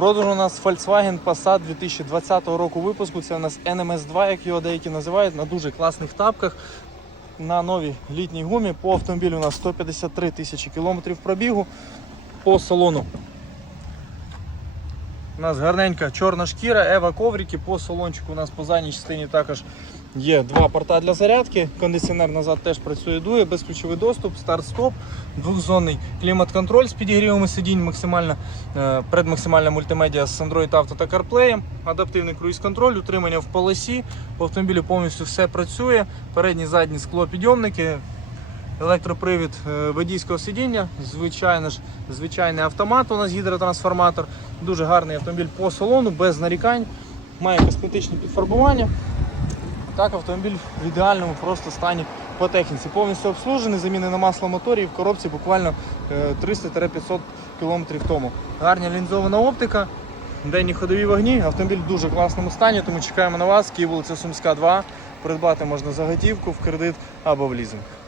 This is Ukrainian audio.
продажу у нас Volkswagen Passat 2020 року випуску. Це у нас NMS 2, як його деякі називають, на дуже класних тапках. На новій літній гумі. По автомобілю у нас 153 тисячі кілометрів пробігу. По салону у нас гарненька чорна шкіра, ева коврики. По салончику у нас по задній частині також є два порта для зарядки. Кондиціонер назад теж працює дує, безключовий доступ, старт-стоп, двохзонний клімат-контроль з підігрівами сидінь, максимальна, е, предмаксимальна мультимедіа з Android Auto та CarPlay, адаптивний круїз-контроль, утримання в полосі. По автомобілю повністю все працює. Передні, задні склопідйомники, електропривід е, водійського сидіння, звичайно ж, звичайний автомат. У нас гідротрансформатор. Дуже гарний автомобіль по салону, без нарікань. Має косметичні підфарбування. Так, автомобіль в ідеальному просто стані по техніці. Повністю обслужений, замінена масло моторі і в коробці буквально е, 300-500 км тому. Гарна лінзована оптика, денні ходові вогні. Автомобіль в дуже класному стані, тому чекаємо на вас. Київ вулиця Сумська, 2. Придбати можна за готівку, в кредит або в лізинг.